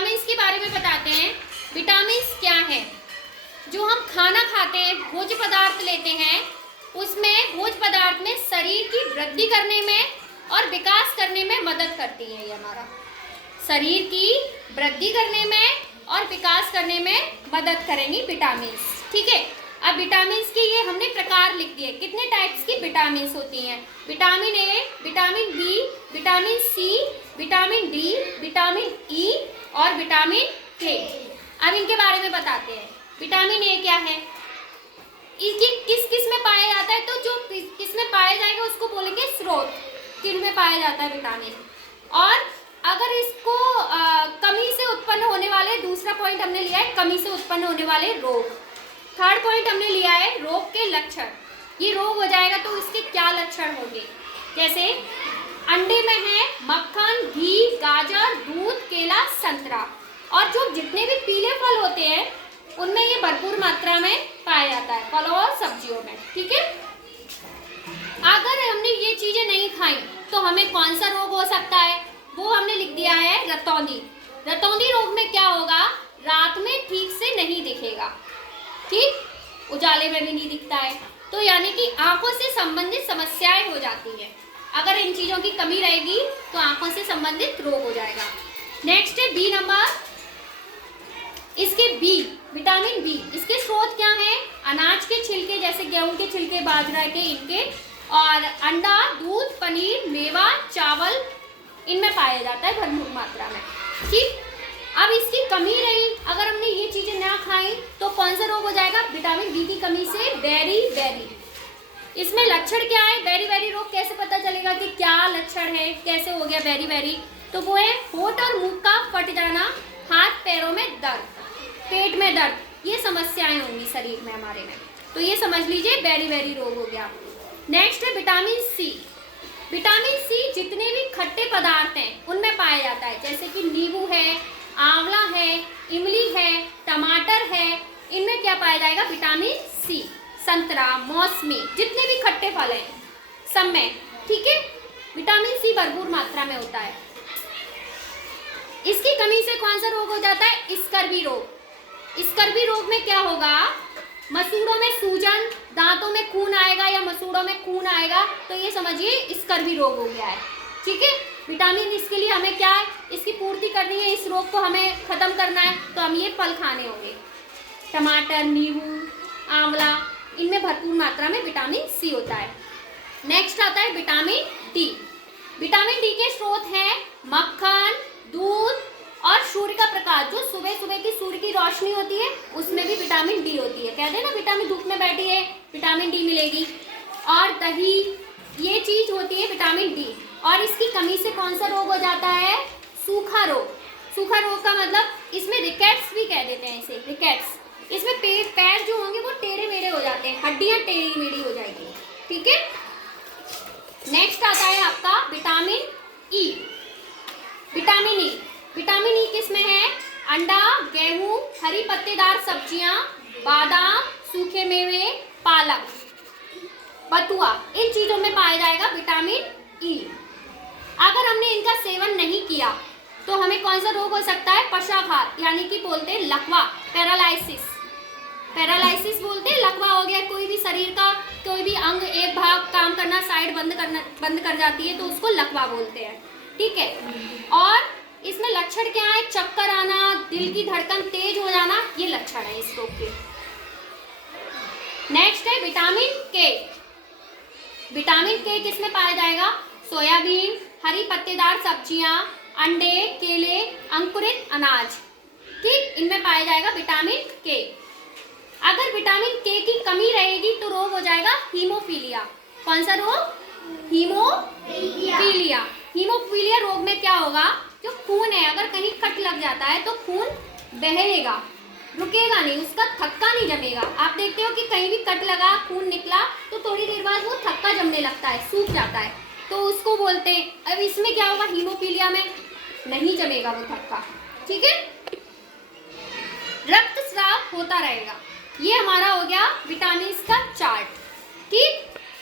Vitamin के बारे में बताते हैं। विटामिन क्या है? जो हम खाना खाते हैं, भोज्य पदार्थ लेते हैं, उसमें भोज्य पदार्थ में शरीर की वृद्धि करने में और विकास करने में मदद करती है। ये हमारा शरीर की वृद्धि करने में और विकास करने में मदद करेंगी विटामिन। ठीक है, अब विटामिन की ये हमने प्रकार लिख दिए। कितने टाइप्स की विटामिन होती हैं? Vitamin A, vitamin B, vitamin C, vitamin D, vitamin E और विटामिन के। अब इनके बारे में बताते हैं। विटामिन ए क्या है? इसकी किस किस में पाया जाता है? तो जो किस में पाया जाएगा उसको बोलेंगे स्रोत, किन में पाया जाता है विटामिन। और अगर इसको कमी से उत्पन्न होने वाले, दूसरा पॉइंट हमने लिया है कमी से उत्पन्न होने वाले रोग। थर्ड पॉइंट हमने लिया है रोग के लक्षण। ये रोग हो जाएगा तो इसके क्या लक्षण होंगे? जैसे अंडे में है मक्खन, घी, गाजर, दूध, केला, संतरा, और जो जितने भी पीले फल होते हैं उनमें ये भरपूर मात्रा में पाया जाता है, फलों और सब्जियों में। ठीक है, अगर हमने ये चीजें नहीं खाई तो हमें कौन सा रोग हो सकता है? वो हमने लिख दिया है रतौंधी। रतौंधी रोग में क्या होगा? रात में ठीक से नहीं दिखेगा, ठीक, उजाले में भी नहीं दिखता है। तो यानी कि आंखों से संबंधित समस्याएं हो जाती हैं। अगर इन चीजों की कमी रहेगी तो आंखों से संबंधित रोग हो जाएगा। नेक्स्ट है बी नंबर, इसके बी, विटामिन बी, इसके स्रोत क्या है? अनाज के छिलके, जैसे गेहूं के छिलके, बाजरा के, इनके, और अंडा, दूध, पनीर, मेवा, चावल, इनमें पाया जाता है भरपूर मात्रा में। ठीक, अब इसकी कमी रही, अगर हमने ये चीजें ना खाई तो कौन सा रोग हो जाएगा? विटामिन बी की कमी से बेरी बेरी। इसमें लक्षण क्या है? बेरी बेरी रोग कैसे पता चलेगा कि क्या लक्षण है, कैसे हो गया बेरी बेरी? तो वो है होंठ और मुंह का फट जाना, हाथ पैरों में दर्द, पेट में दर्द, ये समस्याएं होंगी शरीर में हमारे में। तो ये समझ लीजिए बेरी बेरी रोग हो गया। नेक्स्ट है विटामिन सी। विटामिन सी जितने भी खट्टे पदार्थ हैं उनमें पाया जाता है, जैसे कि नींबू है, आंवला है, इमली है, टमाटर है, इनमें क्या पाया जाएगा? Vitamin C. संतरा, मौसमी, जितने भी खट्टे फल हैं सब में, ठीक है, विटामिन सी भरपूर मात्रा में होता है। इसकी कमी से कौन सा रोग हो जाता है? स्कर्वी रोग। स्कर्वी रोग में क्या होगा? मसूड़ों में सूजन, दांतों में खून आएगा या मसूड़ों में खून आएगा, तो ये समझिए स्कर्वी रोग हो गया है। ठीक है, विटामिन इसके लिए हमें क्या है? इसकी पूर्ति करनी है, इस रोग को हमें खत्म करना है, तो हम ये फल खाने होंगे, टमाटर, नींबू, आंवला, इनमें भरपूर मात्रा में विटामिन सी होता है। नेक्स्ट आता है विटामिन डी। विटामिन डी के स्रोत हैं मक्खन, दूध और सूर्य का प्रकाश। जो सुबह सुबह की सूर्य की रोशनी होती है उसमें भी विटामिन डी होती है। कहते हैं ना विटामिन धूप में बैठी है, विटामिन डी मिलेगी। और दही, ये चीज होती है विटामिन डी। और इसकी कमी से कौन सा रोग हो जाता है? सूखा रोग। सूखा रोग का मतलब इसमें रिकेट्स भी कह देते हैं इसे, रिकेट्स। इसमें पैर जो होंगे वो टेढ़े मेढ़े हो जाते हैं, हड्डियां टेढ़ी मेढ़ी हो जाएगी। ठीक है, नेक्स्ट आता है आपका vitamin E. Vitamin E, vitamin E किस में है? अंडा, गेहूं, हरी पत्तेदार सब्जियां, बादाम, सूखे मेवे, पालक, बथुआ, इन चीजों में पाया जाएगा विटामिन ई। अगर हमने इनका सेवन नहीं किया तो हमें कौन सा रोग हो सकता है? पक्षाघात, यानी कि बोलते हैं लकवा, पैरालाइसिस। पैरालाइसिस बोलते हैं, लकवा हो गया, कोई भी शरीर का कोई भी अंग, एक भाग काम करना, साइड बंद कर जाती है, तो उसको लकवा बोलते हैं। ठीक है, और इसमें लक्षण क्या है? चक्कर आना, दिल की धड़कन तेज हो जाना, ये लक्षण है इस रोग के। नेक्स्ट है विटामिन के। विटामिन के किस में पाया जाएगा? सोयाबीन, हरी पत्तेदार सब्जियां, अंडे, केले, अंकुरित अनाज, ठीक, इनमें पाया जाएगा विटामिन के। अगर विटामिन के की कमी रहेगी तो रोग हो जाएगा हीमोफीलिया। कौन सा रोग? हीमोफीलिया। हीमोफीलिया रोग में क्या होगा? जो खून है, अगर कहीं कट लग जाता है तो खून बहेगा, रुकेगा नहीं, उसका थक्का नहीं जमेगा। आप देखते हो कि कहीं भी कट लगा, खून निकला, तो थोड़ी देर बाद वो थक्का जमने लगता है, सूख जाता है, तो उसको बोलते हैं। अब इसमें क्या होगा? हीमोफीलिया में नहीं जमेगा वो थक्का। ठीक है, रक्तस्राव होता रहेगा। ये हमारा हो गया विटामिन का चार्ट। ठीक,